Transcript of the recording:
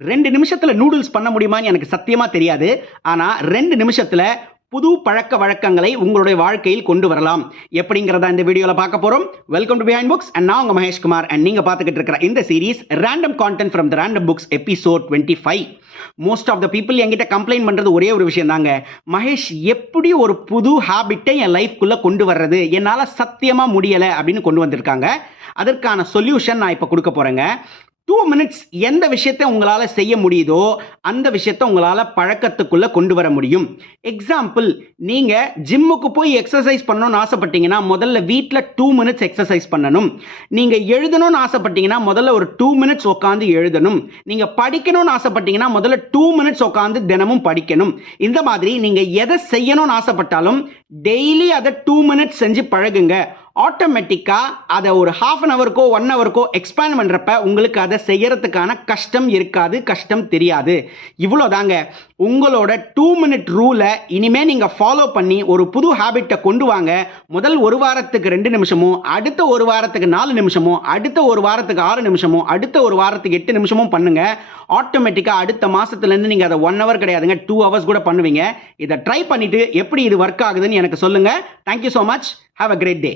2 நிமிஷத்துல நூடுல்ஸ் பண்ண முடியுமான்னு எனக்கு சத்தியமா தெரியாது. ஆனா 2 நிமிஷத்துல புது பழக்க வழக்கங்களை உங்களுடைய வாழ்க்கையில் கொண்டு வரலாம். எப்படிங்கிறத இந்த வீடியோல பார்க்க போறோம். Welcome to behind books and நான் உங்க மகேஷ் குமார் அண்ட் நீங்க பார்த்துக்கிட்டு இருக்கிற இந்த series random content from the random books episode 25. Most of the people என்கிட்ட கம்ப்ளைண்ட் பண்றது ஒரே ஒரு விஷயம் தாங்க. மகேஷ், எப்படி ஒரு புது ஹாபிட்டை என் லைஃப்குள்ள கொண்டு வர்றது, என்னால சத்தியமா முடியல அப்படின்னு கொண்டு வந்திருக்காங்க. அதற்கான சொல்யூஷன் நான் இப்ப கொடுக்க போறேங்க. 2 minutes எந்த விஷயத்தை உங்களால செய்ய முடியுதோ அந்த விஷயத்தை உங்களால பழக்கத்துக்குள்ள கொண்டு வர முடியும். எக்ஸாம்பிள், நீங்க ஜிம்முக்கு போய் எக்ஸசைஸ் பண்ணணும்னு ஆசைப்பட்டீங்கன்னா முதல்ல வீட்டில் 2 minutes எக்ஸசைஸ் பண்ணணும். நீங்க எழுதணும்னு ஆசைப்பட்டீங்கன்னா முதல்ல ஒரு 2 minutes உட்காந்து எழுதணும். நீங்க படிக்கணும்னு ஆசைப்பட்டீங்கன்னா முதல்ல 2 minutes உட்காந்து தினமும் படிக்கணும். இந்த மாதிரி நீங்க எதை செய்யணும்னு ஆசைப்பட்டாலும் டெய்லி அதை 2 minutes செஞ்சு பழகுங்க. ஆட்டோமேட்டிக்கா அதை ஒரு half an hourக்கோ 1 hourக்கோ எக்ஸ்பேண்ட் பண்றப்ப உங்களுக்கு அதை செய்யறதுக்கான கஷ்டம் இருக்காது, கஷ்டம் தெரியாது. இவ்வளோதாங்க. உங்களோட 2 minute ரூலை இனிமே நீங்க ஃபாலோ பண்ணி ஒரு புது ஹாபிட்டை கொண்டு வாங்க. முதல் ஒரு வாரத்துக்கு 2 நிமிஷமும், அடுத்த ஒரு வாரத்துக்கு 4 நிமிஷமும், அடுத்த ஒரு வாரத்துக்கு 6 நிமிஷமும், அடுத்த ஒரு வாரத்துக்கு 8 நிமிஷமும் பண்ணுங்க. ஆட்டோமேட்டிக்கா அடுத்த மாசத்துல இருந்து நீங்க அதை 1 hour கிடையாதுங்க, 2 hours கூட பண்ணுவீங்க. இதை ட்ரை பண்ணிட்டு எப்படி இது ஒர்க் ஆகுதுன்னு எனக்கு சொல்லுங்க. Thank you so much. Have a great day.